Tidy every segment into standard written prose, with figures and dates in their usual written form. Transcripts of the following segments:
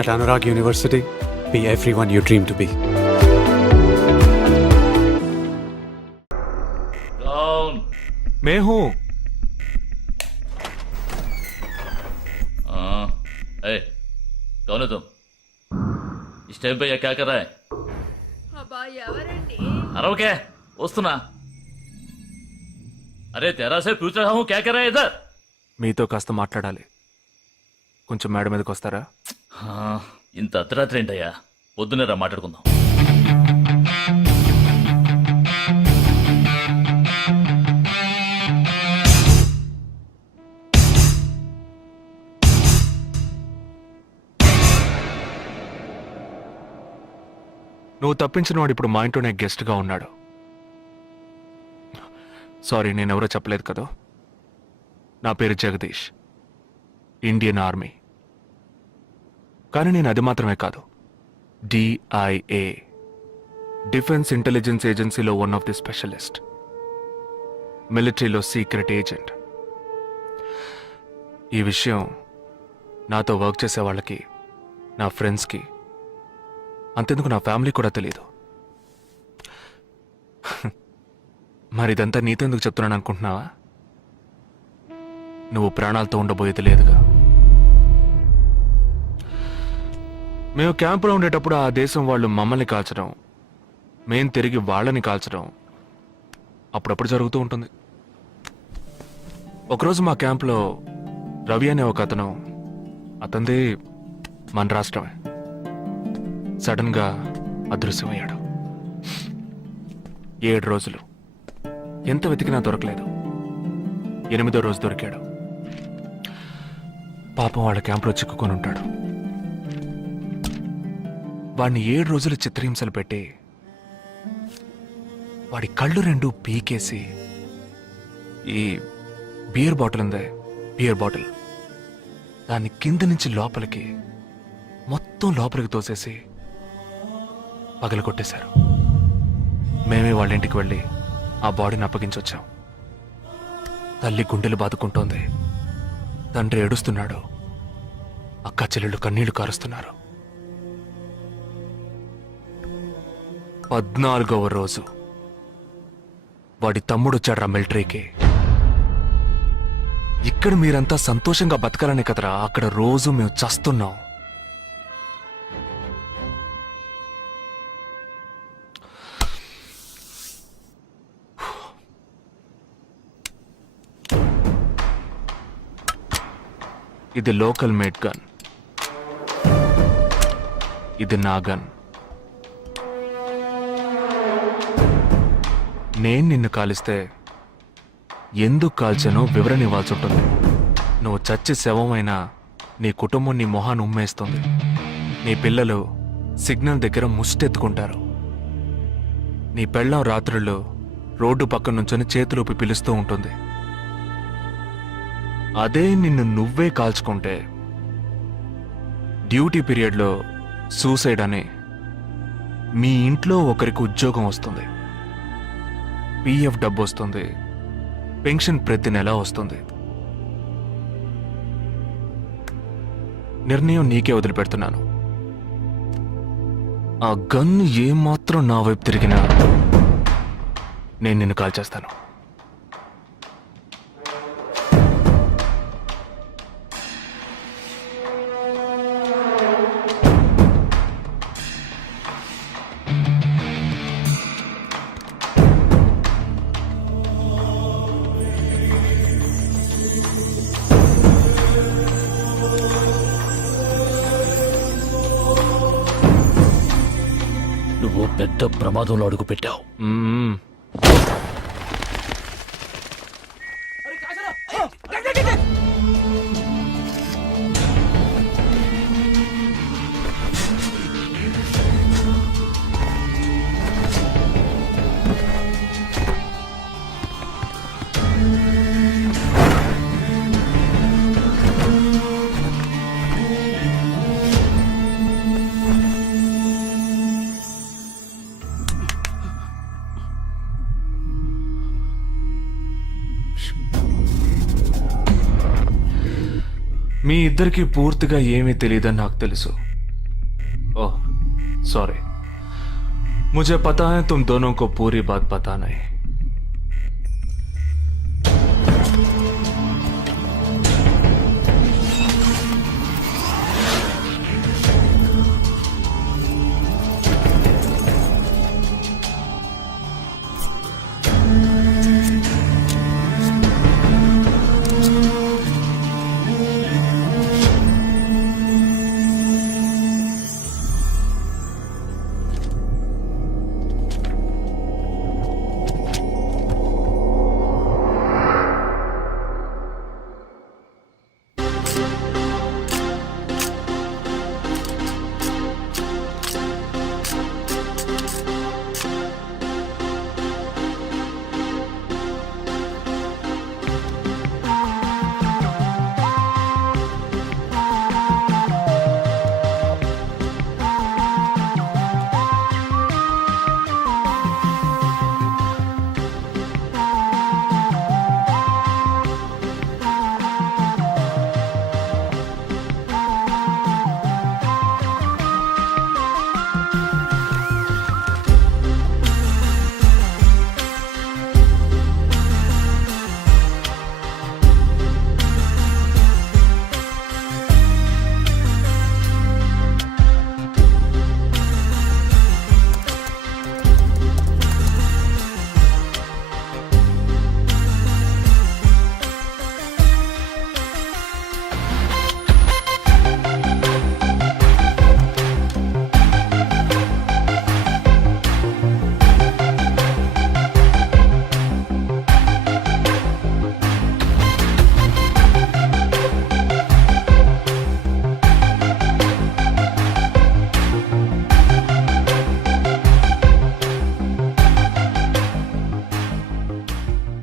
At Anurag University, be everyone you dream to be. Down. मैं हूँ। ए, कौन है तुम? इस टाइम पे ये क्या कर रहा है? అబ్బా ఎవరండి अरे क्या? वस्तुना? अरे तेरा से पूछ रहा हूँ क्या कर रहा है इधर? మీతో కాస్త మాట్లాడాలి. కొంచెం మేడ మీదకి వస్తారా? ఇంత అర్ధరాత్రి ఏంటయ్యా? పొద్దున్నే రా మాట్లాడుకుందాం. నువ్వు తప్పించిన వాడు ఇప్పుడు మా ఇంట్లోనే గెస్ట్గా ఉన్నాడు. సారీ, నేనెవరో చెప్పలేదు కదా. నా పేరు జగదీష్, ఇండియన్ ఆర్మీ. కానీ నేను అది మాత్రమే కాదు, DIA, డిఫెన్స్ ఇంటెలిజెన్స్ ఏజెన్సీలో వన్ ఆఫ్ ది స్పెషలిస్ట్, మిలిటరీలో సీక్రెట్ ఏజెంట్. ఈ విషయం నాతో వర్క్ చేసే వాళ్ళకి, నా ఫ్రెండ్స్కి, అంతెందుకు నా ఫ్యామిలీ కూడా తెలియదు. మరి ఇదంతా నీతెందుకు చెప్తున్నాను అనుకుంటున్నావా? నువ్వు ప్రాణాలతో ఉండబోయేది లేదుగా. మేము క్యాంపులో ఉండేటప్పుడు ఆ దేశం వాళ్ళు మమ్మల్ని కాల్చడం, మేం తిరిగి వాళ్ళని కాల్చడం అప్పుడప్పుడు జరుగుతూ ఉంటుంది. ఒకరోజు మా క్యాంప్లో రవి అనే ఒక అతను, అతనిది మన రాష్ట్రమే, సడన్ గా అదృశ్యమయ్యాడు. 7 రోజులు ఎంత వెతికినా దొరకలేదు. 8వ రోజు దొరికాడు. పాపం వాళ్ళ క్యాంపులో చిక్కుకొని ఉంటాడు. వాడిని 7 రోజులు చిత్రహింసలు పెట్టి వాడి కళ్ళు 2 పీకేసి ఈ బియర్ బాటిల్ ఉందే, బియర్ బాటిల్, దాన్ని కింద నుంచి లోపలికి మొత్తం లోపలికి తోసేసి పగల కొట్టేశారు. మేమే వాళ్ళ ఇంటికి వెళ్ళి ఆ బాడీని అప్పగించొచ్చాం. తల్లి గుండెలు బాదుకుంటోంది, తండ్రి ఏడుస్తున్నాడు, అక్క చెల్లెళ్ళు కన్నీళ్లు కారుస్తున్నారు. 14వ రోజు వాడి తమ్ముడు వచ్చాడ్రా మిలిటరీకి. ఇక్కడ మీరంతా సంతోషంగా బతకాలనే కదరా అక్కడ రోజు మేము చస్తున్నాం. ఇది లోకల్ మేడ్ గన్, ఇది నా గన్. నేను నిన్ను కాలిస్తే ఎందుకు కాల్చానో వివరణ ఇవ్వాల్సి ఉంటుంది. నువ్వు చచ్చి శవమైనా నీ కుటుంబం నీ మొహాన్ని ఉమ్మేస్తుంది. నీ పిల్లలు సిగ్నల్ దగ్గర ముష్టెత్తుకుంటారు. నీ పెళ్ళం రాత్రుల్లో రోడ్డు పక్కన నుంచొని చేతులూపి పిలుస్తూ ఉంటుంది. అదే నిన్ను నువ్వే కాల్చుకుంటే డ్యూటీ పీరియడ్లో సూసైడ్ అని మీ ఇంట్లో ఒకరికి ఉద్యోగం వస్తుంది, PF డబ్బు వస్తుంది, పెన్షన్ ప్రతి నెల వస్తుంది. నిర్ణయం నీకే వదిలిపెడుతున్నాను. ఆ గన్ ఏమాత్రం నా వైపు తిరిగినా నేను నిన్ను కాల్చేస్తాను. నువ్వు పెద్ద ప్రమాదంలో అడుగు పెట్టావు. మీ ఇద్దరికి పూర్తిగా ఏమీ తెలియదని నాకు తెలుసు. ओह सॉरी, मुझे पता है तुम दोनों को पूरी बात पता नहीं.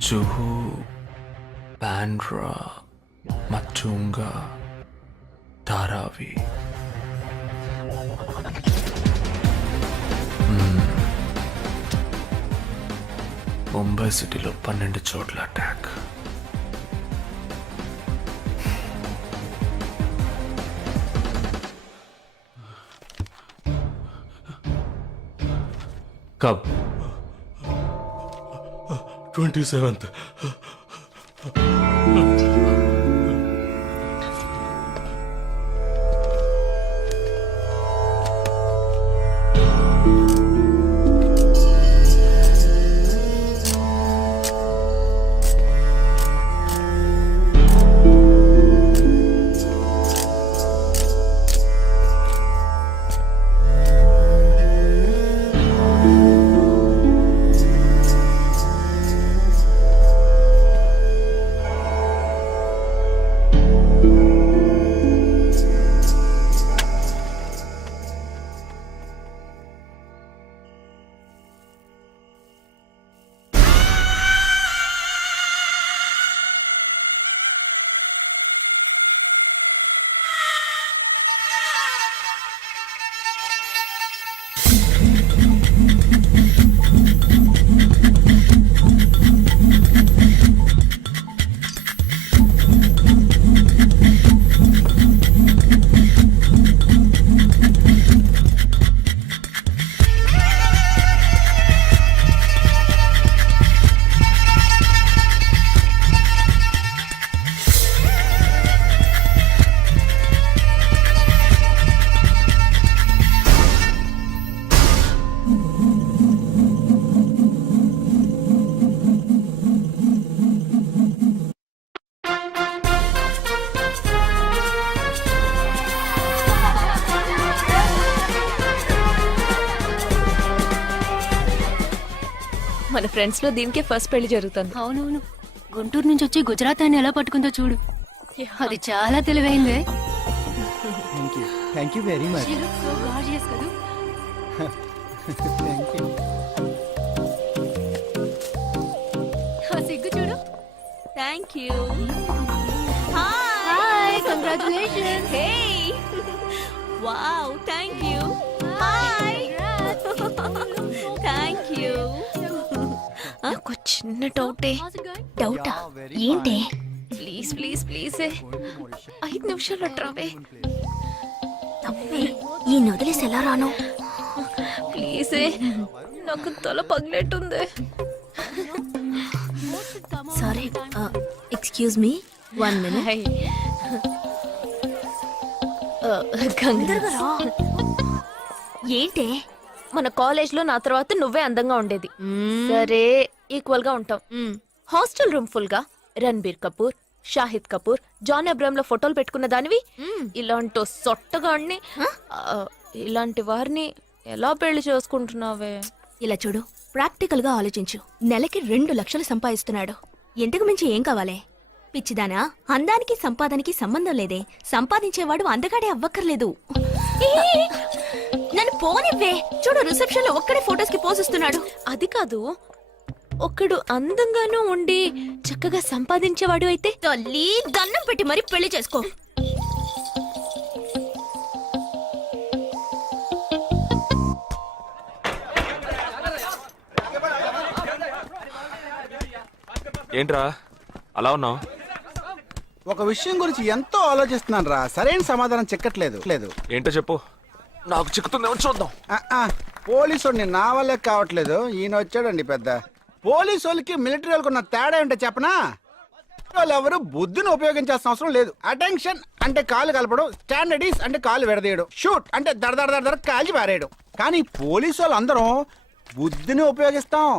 जुहू, बांद्रा, मटुंगा, धारावी. ముంబై సిటీలో 12 చోట్ల అటాక్. కబ్ 27th. మన ఫ్రెండ్స్ లో దీనికే ఫస్ట్ పెళ్లి జరుగుతుంది. అవునవును, గుంటూరు నుంచి వచ్చి గుజరాత్ అని ఎలా పట్టుకుందో చూడు. అది చాలా తెలివైందే. Thank you very much. She looks so gorgeous కదూ. Thank you. ఆ సిగ్గు చూడు. Thank you. Hi, congratulations. Hey wow, thank you. Hi, thank you. నాకు చిన్న డౌటా ఏంటి? ప్లీజ్ ప్లీజ్ ప్లీజ్ 5 నిమిషాలు ట్రావే. ఈ నదిలేసి ఎలా రాను ప్లీజే నాకు తల పగిలేట్టుంది సారీ ఎక్స్క్యూజ్ మీ 1 minute ఏంటే మన కాలేజ్ లో నా తర్వాత నువ్వే అందంగా ఉండేది సరే ఈక్వల్ గా ఉంటాం హాస్టల్ రూమ్ ఫుల్ గా రణబీర్ కపూర్ షాహిద్ కపూర్ జాన్ అబ్రామ్ లో ఫోటోలు పెట్టుకున్న దానివి ఇలాంటి సొట్టగాడిని ఇలాంటి వారిని ఎలా పెళ్లి చేసుకుంటున్నావే ఇలా చూడు ప్రాక్టికల్ గా ఆలోచించు నెలకి 2 లక్షలు సంపాదిస్తున్నాడు ఇంతకు మించి ఏం కావాలే పిచ్చిదానా అందానికి సంపాదనకి సంబంధం లేదే సంపాదించేవాడు అందగాడే అవ్వక్కర్లేదు నన్ను పోనివ్వే చూడు రిసెప్షన్ లో ఒక్కడే ఫోటోస్ కి పోసిస్తున్నాడు అది కాదు ఒకడు అందంగానూ ఉండి చక్కగా సంపాదించేవాడు అయితే తల్లి దండం పెట్టి మరీ పెళ్లి చేసుకో ఏంట్రా అలా ఉన్నావు? ఒక విషయం గురించి ఎంతో ఆలోచిస్తున్నాను రా సరైన సమాధానం చిక్కట్లేదు లేదు ఏంటో చెప్పు, నాకు చిక్కుతుందేమో చూద్దాం. పోలీసు నా వల్లే కావట్లేదు ఈయన వచ్చాడండి పెద్ద పోలీసు వాళ్ళకి మిలిటరీ వాళ్ళకి ఉన్న తేడా ఏంటో చెప్పనా వాళ్ళు ఎవరు బుద్ధిని ఉపయోగించాల్సిన అవసరం లేదు అటెన్షన్ అంటే కాలు కలపడం స్టాండర్డీస్ అంటే కాలు విడదీయడం షూట్ అంటే దడ కాల్చి పారేయడం కానీ పోలీసు వాళ్ళు అందరం బుద్ధిని ఉపయోగిస్తాం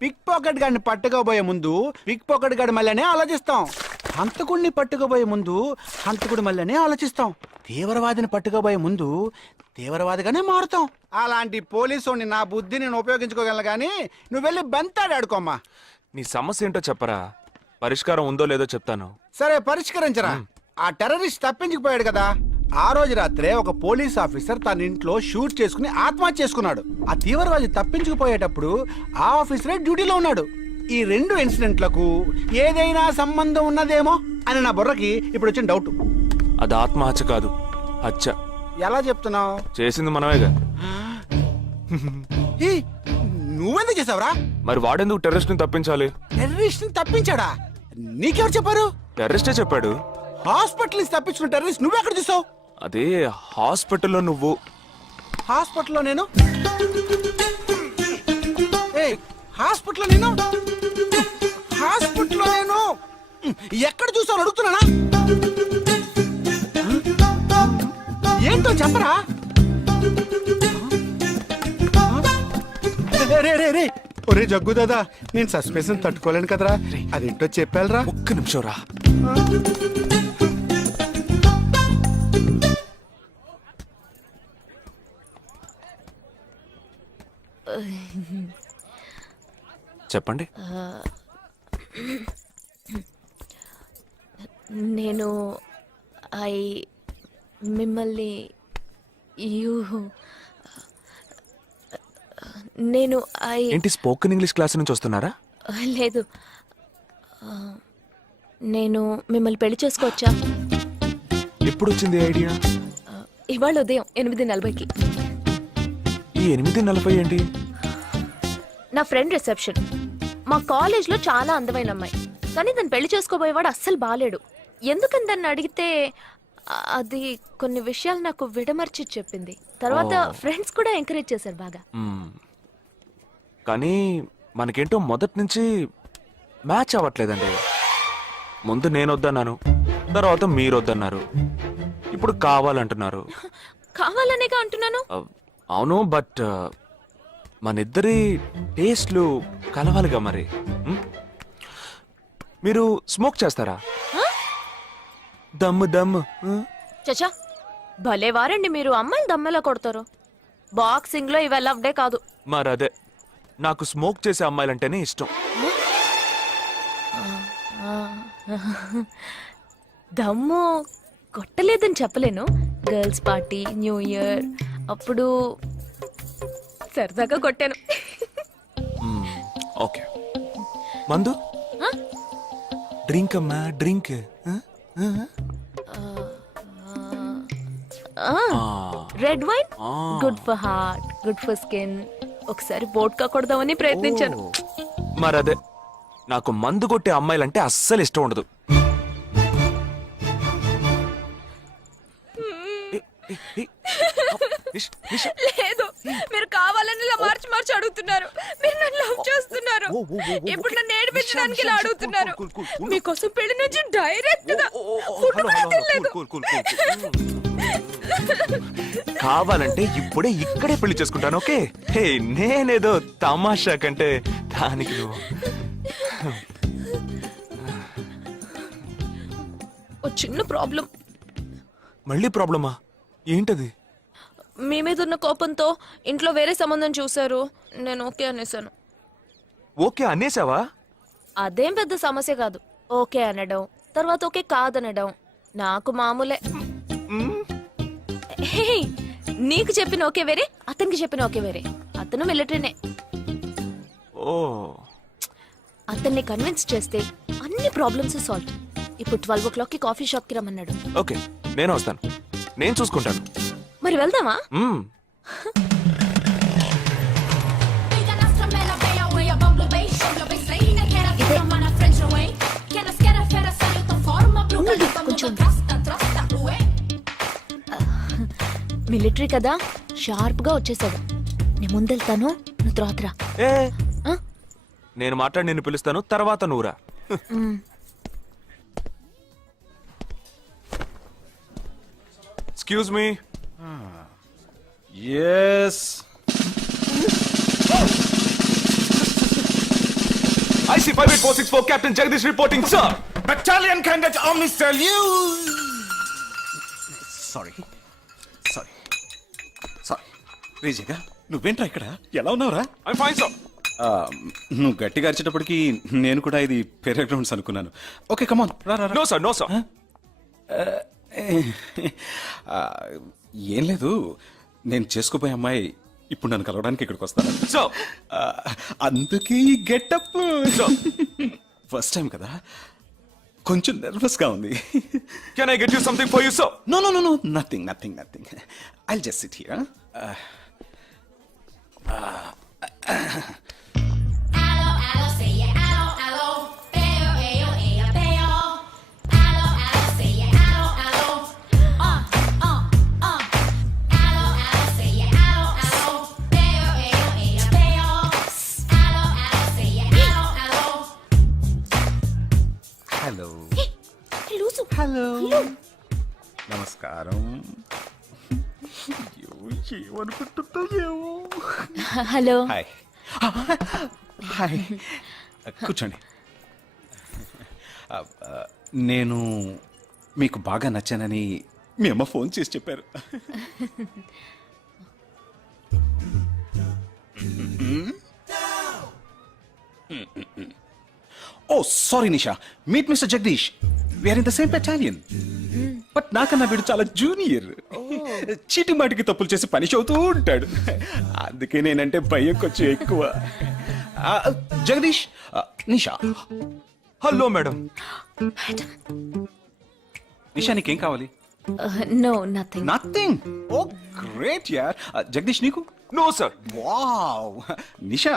పిక్ పాకెట్ గాడిని పట్టుకోబోయే ముందు పిక్ పాకెట్ గాడి మళ్ళీనే ఆలోచిస్తాం హంతకుడిని పట్టుకోబోయే ముందు హంతకుడి మళ్ళీనే ఆలోచిస్తాం తీవ్రవాదిని పట్టుకోబోయే ముందు తీవ్రవాదిగానే మారుతాం అలాంటి పోలీసుని నా బుద్ధిని నేను ఉపయోగించుకోగలను కానీ నువ్వు వెళ్ళి బంతాడు ఆడుకోమ్మా నీ సమస్య ఏంటో చెప్పరా, పరిష్కారం ఉందో లేదో చెప్తాను. సరే పరిష్కరించరా ఆ టెర్రరిస్ట్ తప్పించుకుపోయాడు కదా ఆ రోజు రాత్రే ఒక పోలీస్ ఆఫీసర్ తన ఇంట్లో షూట్ చేసుకుని ఆత్మహత్య చేసుకున్నాడు ఆ తీవ్రవాది తప్పించుకుపోయేటప్పుడు ఆ ఆఫీసరే డ్యూటీలో ఉన్నాడు ఈ 2 ఇన్సిడెంట్లకు ఏదైనా సంబంధం ఉన్నదేమో అని నా బుర్రకి ఇప్పుడు వచ్చిన డౌట్ అది ఆత్మహత్య కాదు, హత్య. ఎలా చెప్తున్నావు చేసింది మనమేగా. నువ్వెందుకు చేసావురా మరి వాడెందుకు టెర్రరిస్ట్ ని తప్పించాలి? టెర్రరిస్ట్ ని తప్పించాడా నీకెవరు చెప్పారు టెర్రరిస్టే చెప్పాడు. హాస్పిటల్ నుంచి తప్పించుకున్న టెర్రరిస్ట్ నువ్వెక్కడ చూసావు అదే హాస్పిటల్లో నువ్వు. హాస్పిటల్లో నేను హాస్పిటల్లో నేను హాస్పిటల్లో నేను ఎక్కడ చూసావు అడుగుతున్నానా ఏంటో చెప్పరా రే రే రే ఒరే జగ్గు దాదా నేను సస్పెన్షన్ తట్టుకోలేను కదరా అదేంటో చెప్పాలరా ఒక్క నిమిషం రా. చెప్పండి. నేను మిమ్మల్ని నేను ఏంటి స్పోకెన్ ఇంగ్లీష్ క్లాస్ నుంచి వస్తున్నారా? లేదు నేను మిమ్మల్ని పెళ్లి చేసుకోవచ్చా? ఎప్పుడు వచ్చింది ఐడియా? ఇవాళ ఉదయం 8:40కి. ఈ 8:40 ఏంటి? నా ఫ్రెండ్ రిసెప్షన్ మా కాలేజ్లో చాలా అందమైన అమ్మాయి కానీ దాన్ని పెళ్లి చేసుకోబోయేవాడు అస్సలు బాలేడు ఎందుకని దాన్ని అడిగితే అది కొన్ని విషయాలు నాకు విడమర్చి చెప్పింది తర్వాత ఫ్రెండ్స్ కూడా ఎంకరేజ్ చేశారు బాగా. కానీ మనకేంటో మొదటి నుంచి మ్యాచ్ అవ్వట్లేదండి. ముందు నేను వద్దన్నాను, తర్వాత మీరు వద్దన్నారు, ఇప్పుడు కావాలంటున్నారు. కావాలనేగా అంటున్నాను. అవును, బట్ మనిద్దరి టేస్ట్లు కలవాలిగా మరి. మీరు స్మోక్ చేస్తారా? దమ్ము దమ్ము. చచ్చా భలే వారండి మీరు, అమ్మాయిలు దమ్మెలా కొడతారు. బాక్సింగ్ లో ఇవి లవ్డే కాదు. మరదే నాకు స్మోక్ చేసే అమ్మాయిలంటేనే ఇష్టం. దమ్ము కొట్టలేదని చెప్పలేను. గర్ల్స్ పార్టీ, న్యూ ఇయర్ అప్పుడు సరదాగా కొట్టాను. ఓకే, మందు డ్రింక్ అమ్మా drink. Red wine good for heart, good for skin. ఒకసారి వోడ్కా కొడదామని ప్రయత్నించాను. మరదే నాకు మందు కొట్టే అమ్మాయిలంటే అస్సలు ఇష్టం ఉండదు. లేదు మీరు కావాలని ఇలా మార్చి మార్చి అడుగుతున్నారు. మీరు నన్ను లవ్ చేస్తున్నారు. ఇప్పుడు నన్ను ఏడిపించడానికి ఇలా అడుగుతున్నారు. మీకోసం పెళ్లి నుంచి డైరెక్ట్ గా ఫుడ్ కూడా తినలేదు. కావాలంటే ఇప్పుడే ఇక్కడే పెళ్లి చేసుకుంటాను. ఓకే హే, నేనేదో తమాషా కంటే దానికి నువ్వు ఓ చిన్న ప్రాబ్లం. మళ్ళీ ప్రాబ్లమా? ఏంటది? మీ మీద ఉన్న కోపంతో ఇంట్లో వేరే సంబంధం చూశారు. నేను ఓకే అనేసాను. ఓకే అనేసావా? అదేం పెద్ద సమస్య కాదు. ఓకే అనడం, తర్వాత ఓకే కాదనడం నాకు మామూలే. హే, నీకు చెప్పిన ఓకే వేరే, అతనికి చెప్పిన ఓకే వేరే. అతను మిలిటరీనే. ఓ అతన్ని కన్విన్స్ చేస్తే అన్ని ప్రాబ్లమ్స్ సాల్వ్. ఇప్పుడు 12 o'clock కి కాఫీ షాప్ కి రమ్మన్నాడు. ఓకే, నేను వస్తాను. నేను చూసుకుంటాను. మరి వెళ్దామా? మ్మ్. మిలిటరీ కదా, షార్ప్ గా వచ్చేసాడు. నేను ముందెళ్తాను, నువ్వు తర్వాత రా. ఏ ఆ? నేను మాట్లాడి నిన్ను పిలుస్తాను, తర్వాత నువ్వురా. Excuse me. Yes IC 58464 Captain Jagdish reporting, sir. Battalion candidate ఆమ్ని tell you sorry sorry sorry రేజేగా నువ్వేంట్రా ఇక్కడ ఎలా ఉన్నావురా? I'm fine, sir. నువ్వు గట్టిగా అరిచేటప్పటికి నేను కూడా ఇది పెరే గ్రౌండ్స్ అనుకున్నాను. ఓకే కమాన్ రా రా రా. No, sir. No, sir. ఏం లేదు, నేను చేసుకోపోయే అమ్మాయి ఇప్పుడు నన్ను కలవడానికి ఇక్కడికి వస్తాను. Sir. అందుకే ఈ గెటప్. ఫస్ట్ టైం కదా, కొంచెం నర్వస్ గా ఉంది. Can I get you something for you, sir? No no no no nothing nothing nothing. I'll just sit here. Hello లూసు. హలో నమస్కారం. ఏమనుకుంటుందో ఏమో. హలో. హాయ్ హాయ్ కూర్చోండి. నేను మీకు బాగా నచ్చానని మీ అమ్మ ఫోన్ చేసి చెప్పారు. Oh sorry Nisha, meet mister Jagdish. We are in the same battalion. But నాకన్నా వీడు చాలా జూనియర్. చీటి మాటికి తప్పులు చేసి పనిష్ అవుతూ ఉంటాడు. అందుకే నేనంటే భయం కొంచెం ఎక్కువ. జగదీష్, నిషా. Hello madam. నిషా నీకేం కావాలి? No nothing. Nothing. Oh great యార్. జగదీష్ నీకు? No, sir. వావ్. నిషా,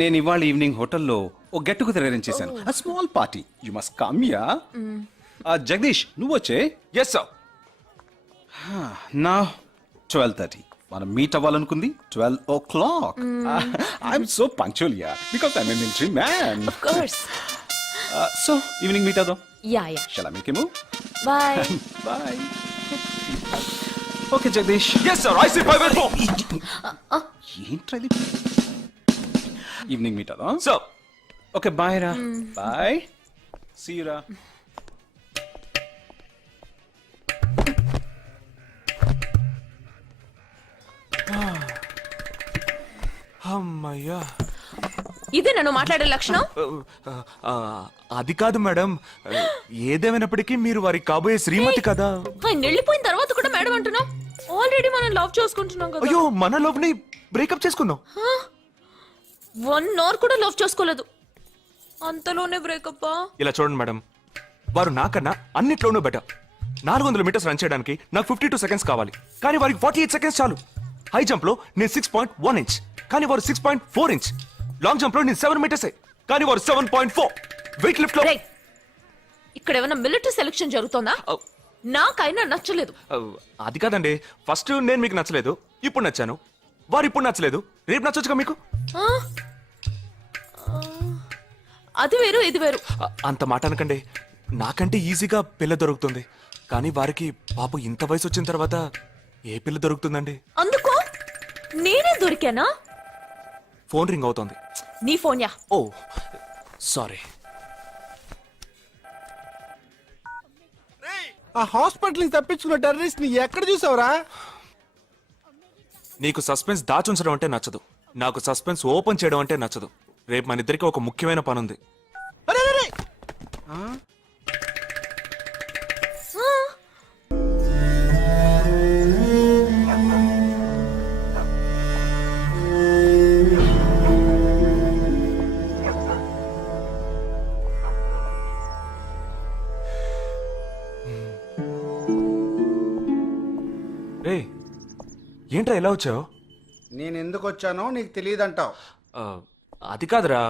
నేను ఇవాళ ఈవినింగ్ హోటల్లో ఓ గెట్ టుగెదర్ అరేంజ్ చేశాను. Small party. You must come yeah. Jagdish నువ్వు వచ్చే. Yes, sir. నా 12:30 మనం మీట్ అవ్వాలనుకుంది 12 o'clock. I'm so punctual yeah because I'm a military man. Of course. So evening meet అవుదాం. Yeah yeah. Shall I make a move? Bye. Bye. Okay Jagdish. Yes, sir. IC 584. ఏంట్రా ఇది? Evening meet అవుదాం. Sir. Okay bye రా. Bye. See you రా. అమ్మయ్యా. ఇదే నన్ను మాట్లాడే లక్షణం. అది కాదు మేడం, ఏదేమైనప్పటికీ మీరు వారి కాబోయే శ్రీమతి కదా. ఆయన వెళ్ళిపోయిన తర్వాత కూడా మేడం అంటున్నావు. ఆల్రెడీ మనం లవ్ చేసుకుంటున్నాం కదా. అయ్యో, మన లవ్ ని బ్రేకప్ చేసుకుందాం. 1 hour కూడా లవ్ చేసుకోలేదు, అంతలోనే బ్రేకప్. ఇలా చూడండి మేడం, వారు నాకన్నా అన్నిట్లోనూ బెటర్. 400 మీటర్స్ రన్ చేయడానికి నాకు 52 seconds కావాలి, కానీ వారికి 48 seconds చాలు. హై జంప్ లో నేను 6.1 inch, కానీ వారు 6.4 inch. లాంగ్ జంప్ లో నేను 7 meters, కానీ వారు 7.4. వెయిట్ లిఫ్ట్ లో ఇక్కడ ఏమైనా మిలిటరీ సెలక్షన్ జరుగుతుందా? నాకైనా నచ్చలేదు. అది కాదండి, ఫస్ట్ నేను మీకు నచ్చలేదు, ఇప్పుడు నచ్చాను. వారు ఇప్పుడు నచ్చలేదు, రేపు నచ్చొచ్చుగా మీకు. ఆ? అది వేరు ఇది వేరు. అంత మాట అనకండి. నాకంటే ఈజీగా పిల్ల దొరుకుతుంది, కానీ వారికి పాపం ఇంత వయసు వచ్చిన తర్వాత ఏ పిల్ల దొరుకుతుందండి? అందుకు నేనే దొరికానా? ఫోన్ రింగ్ అవుతోంది. నీ ఫోన్ యా. ఓ సారీ. ఆ హాస్పిటల్ నుంచి తప్పించుకున్న టెర్రరిస్ట్ ని ఎక్కడ చూసావురా? నీకు సస్పెన్స్ దాచుంచడం అంటే నచ్చదు, నాకు సస్పెన్స్ ఓపెన్ చేయడం అంటే నచ్చదు. రేపు మన ఇద్దరికి ఒక ముఖ్యమైన పని ఉంది. అరే, అరే, అరే. ఆ? రే ఏంట్రా ఎలా వచ్చావు? నేను ఎందుకు వచ్చానో నీకు తెలియదంటావు. అది కాదురా,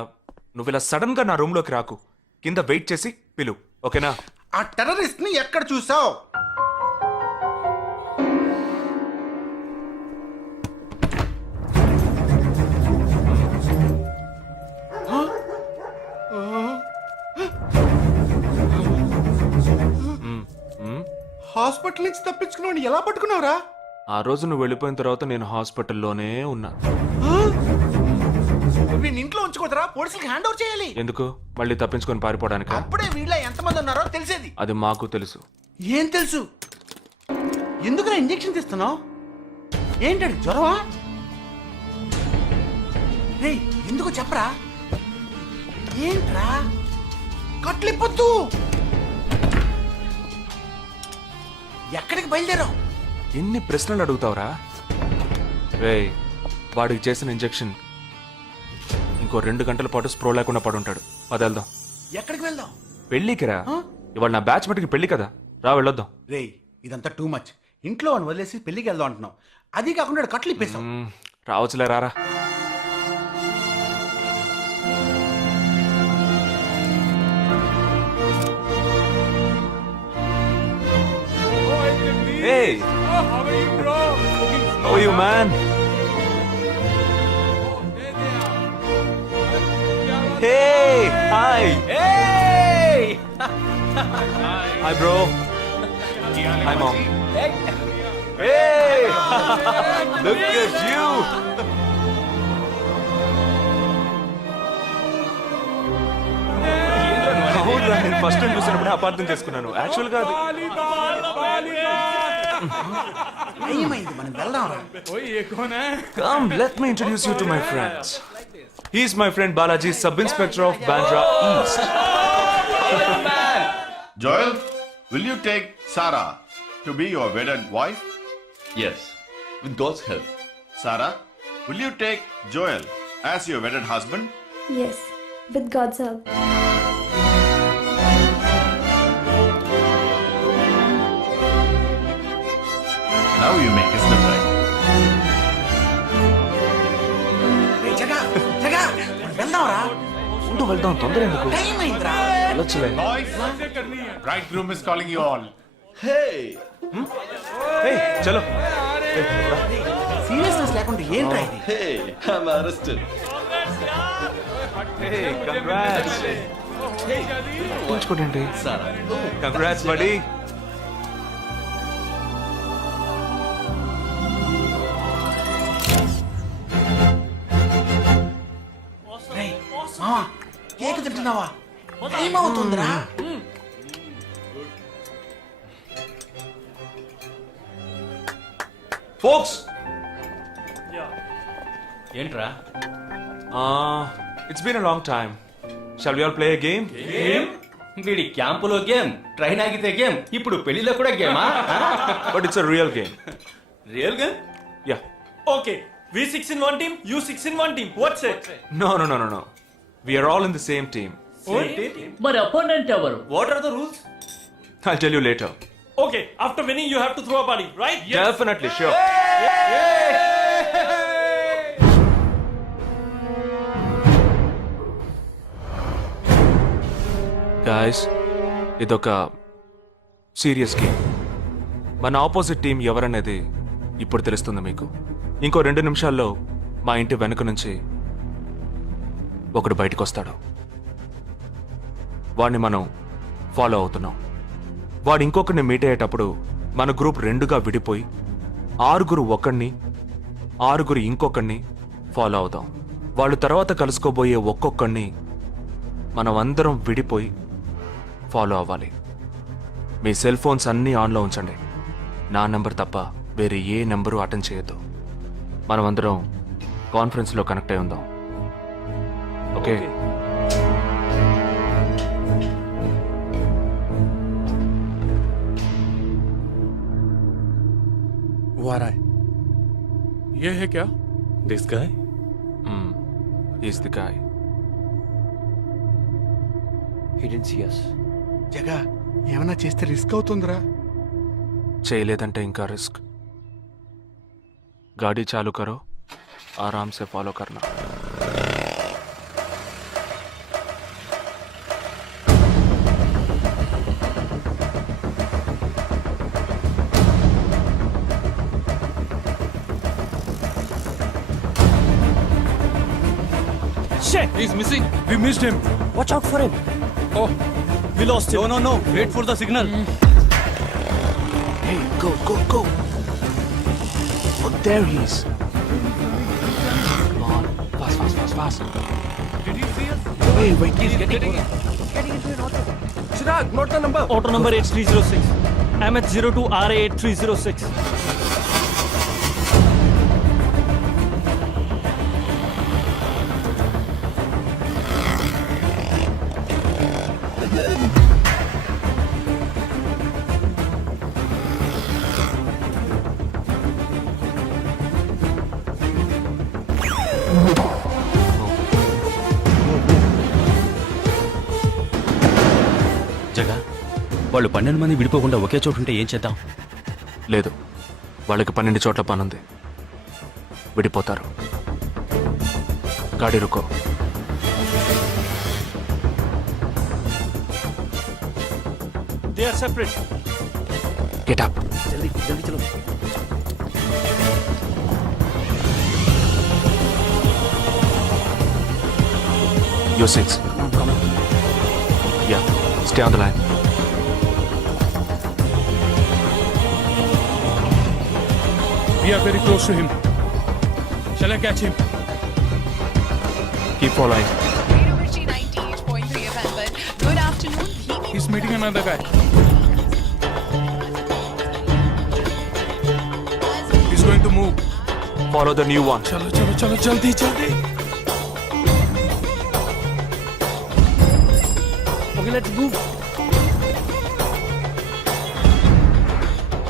నువ్వు ఇలా సడన్ గా నా రూమ్ లోకి రాకు. కింద వెయిట్ చేసి పిలు, ఓకేనా? ఆ టెర్రరిస్ట్ ని ఎక్కడ చూసావు? హాస్పిటల్ నుంచి తప్పించుకున్నావు ఎలా పట్టుకున్నావురా? ఆ రోజు నువ్వు వెళ్ళిపోయిన తర్వాత నేను హాస్పిటల్లోనే ఉన్నా. నేను ఇంట్లో ఉంచుకోదరా, పోలీసులకు హ్యాండ్ ఓవర్ చేయాలి. ఎందుకు? మళ్ళీ తప్పించుకొని పారిపోవడానికి? అప్పుడే వీళ్ళ ఎంతమంది ఉన్నారో తెలిసేది. అది మాకు తెలుసు. ఏం తెలుసు? ఎందుకురా ఇంజెక్షన్ తీస్తున్నావు? ఏంటండి జ్వరమా? రేయ్ ఎందుకు చెప్పరా? ఏంట్రా కట్లిప్పొద్దు. ఎక్కడికి బయలుదేరావు? ఎన్ని ప్రశ్నలు అడుగుతావురా? రేయ్, వాడికి చేసిన ఇంజెక్షన్ ఇంకో 2 గంటల పాటు స్ప్రో లేకుండా పడుంటాడు. పదేళ్దాం. ఎక్కడికి వెళ్దాం? పెళ్ళికి రా. ఇవాళ నా బ్యాచ్ మటుకి పెళ్లి కదా, రా వెళ్ళొద్దాం. రేయ్ ఇదంతా టూ మచ్. ఇంట్లో అని వదిలేసి పెళ్లికి వెళ్దాం అంటున్నావు. అది కాకుండా కట్లు ఇప్పేసావు. రావచ్చులే, రారా. Hey! How are you, man? Hey! Hi! Hey! Hi, bro. Hi, mom. Hey! Look at you! అవునురా, నేను ఫస్ట్ టైం చూసినప్పుడే అపార్థం చేసుకున్నాను. యాక్చువల్ గా అది ఏమైంది? మనం వెళ్దాం రా. Come, let me introduce you to my friends. He's my friend Balaji, Sub-Inspector of Bandra East. Joel, will you take Sarah to be your wedded wife? Yes, with God's help. Sarah, will you take Joel as your wedded husband? Yes, with God's help. Now you may kiss the bride. రేయ్ జగా జగా వెళ్దాం రా. ఉండు, వెళ్దాం. తొందర ఎందుకు? Time అయిందిరా. వెళ్ళొచ్చులే. Boys, bridegroom is calling you all. Hey, చలో. Seriousness లేకుండా ఏంట్రా ఇది? Hey, I'm arrested. Hey, congrats. ఉంచుకోండి. Congrats, buddy. రేయ్ మావా కేక్ తింటున్నావా? టైం అవుతుందిరా. Folks. ఏంట్రా? It's been a long time. Shall we all play a game? వీడి క్యాంపులో గేమ్, ట్రైన్ ఆగితే గేమ్, ఇప్పుడు పెళ్లిలో కూడా గేమా? But it's a real game. Real game? Yeah. Okay, we 6 in one team, you 6 in one team. What's it? No. We are all in the same team. మరి opponent ఎవరు? What are the rules? I'll tell you later. Okay, after winning you have to throw a party, right? Definitely, sure. Guys, ఇదొక serious game. మన opposite team ఎవరనేది ఇప్పుడు తెలుస్తుంది మీకు. ఇంకో 2 నిమిషాల్లో మా ఇంటి వెనుక నుంచి ఒకడు బయటకు వస్తాడు. వాడిని మనం ఫాలో అవుతున్నాం. వాడు ఇంకొకరిని మీట్ అయ్యేటప్పుడు మన గ్రూప్ 2గా విడిపోయి 6 ఒకడిని 6 ఇంకొకరిని ఫాలో అవుతాం. వాళ్ళు తర్వాత కలుసుకోబోయే ఒక్కొక్కడిని మనం అందరం విడిపోయి ఫాలో అవ్వాలి. మీ సెల్ ఫోన్స్ అన్నీ ఆన్లో ఉంచండి. నా నెంబర్ తప్ప వేరే ఏ నెంబరు అటెండ్ చేయొద్దు. మనం అందరం కాన్ఫరెన్స్లో కనెక్ట్ అయి ఉందాం. ఓకే? Who are I? ये है क्या? This guy? Is the guy. He didn't see us. జగా ఏమైనా చేస్తే రిస్క్ అవుతుందిరా. చేయలేదంటే ఇంకా రిస్క్. गाड़ी चालू करो, आराम से फॉलो करना. Shit! He's missing. We missed him. Watch out for him. Oh, we lost him. No. Wait for the signal. Hey, go. Oh, there he is. Come on, fast. Did he see us? Wait, He's getting into an auto. Chirag, note the number. Auto number 8306. MH02 RA 8306. జగా వాళ్ళు 12 మంది విడిపోకుండా ఒకే చోటు ఉంటే ఏం చేద్దాం? లేదు, వాళ్ళకి 12 చోట్ల పనుంది. విడిపోతారు. గాడి రుకో. They are separate. Get up. जल्दी चलो. Your 6. Come on. Yeah, stay on the line. We are very close to him. Shall I catch him? Keep following. Good afternoon. He's meeting another guy. He's going to move. Follow the new one. चलो जल्दी. Okay, let's move.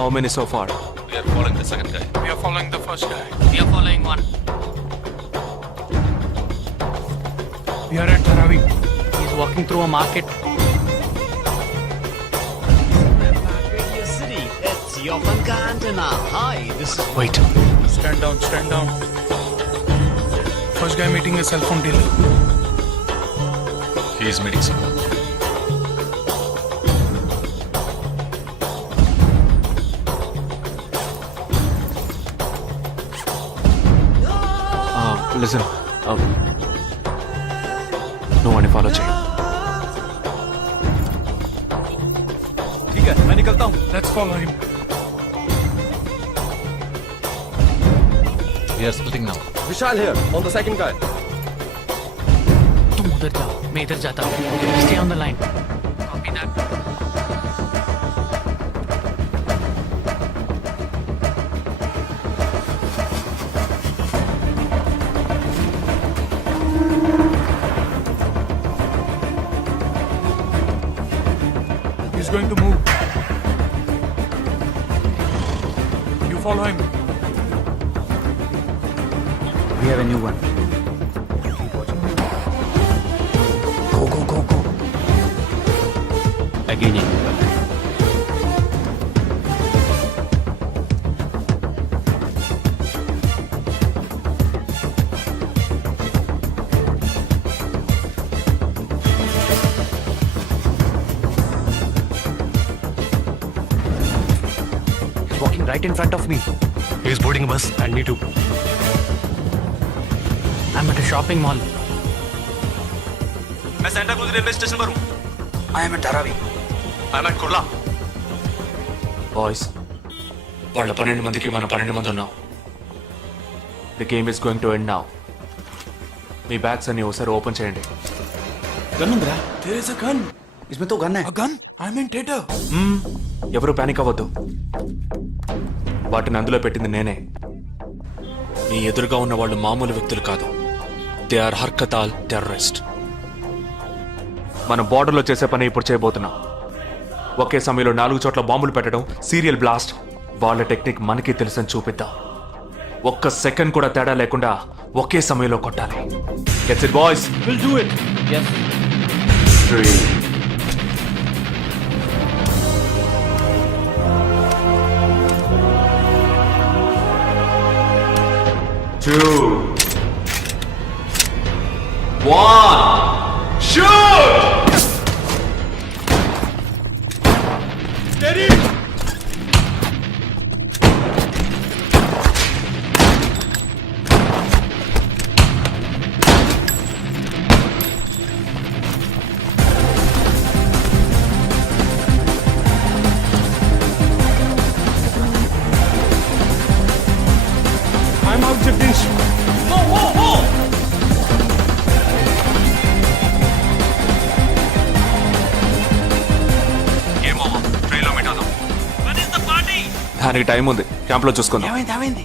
How many so far? We are following the second guy. We are following the first guy. We are following one. We are at Dharavi. He's walking through a market. Wait. Stand down. First guy meeting a cell phone dealer. He is meeting someone. Listen. No one follow chain. ठीक है, मैं निकलता हूँ. Let's follow him. We are splitting now. Vishal here, on the second guy. तुम उधर जाओ, मैं इधर जाता हूँ. Stay on the line. Copy that. He's going to move. You follow him. We have a new one. Go. Again. right in front of me. He's boarding a bus and me too. I'm at a shopping mall. मैं Santa cruise railway station पर हूँ. I am at Dharavi. I'm at Kurla. Boys, వాళ్ళ 12 మందికి మనం 12 మంది ఉన్నాం. The game is going to end now. Me bags అన్ని ఒకసారి ఓపెన్ చేయండి. గన్నుందిరా. There is a gun. इसमें तो गन है. A gun? I'm in theater. ఎవరు పానిక్ అవ్వద్దు. వాటిని అందులో పెట్టింది నేనే. మీ ఎదురుగా ఉన్న వాళ్ళు మామూలు వ్యక్తులు కాదు. దే ఆర్ హర్కతాల్ టెర్రరిస్ట్. మనం బార్డర్లో చేసే పని ఇప్పుడు చేయబోతున్నాం. ఒకే సమయంలో 4 చోట్ల బాంబులు పెట్టడం, సీరియల్ బ్లాస్ట్. వాళ్ళ టెక్నిక్ మనకి తెలుసని చూపిద్దాం. ఒక్క సెకండ్ కూడా తేడా లేకుండా ఒకే సమయంలో కొట్టాలి. Gets it boys? We'll do it. Yes. 3 2 1 shoot! Steady! I'm out, Jagdish. దానికి టైం ఉంది. క్యాంప్లో చూసుకుందాం. ఏమైంది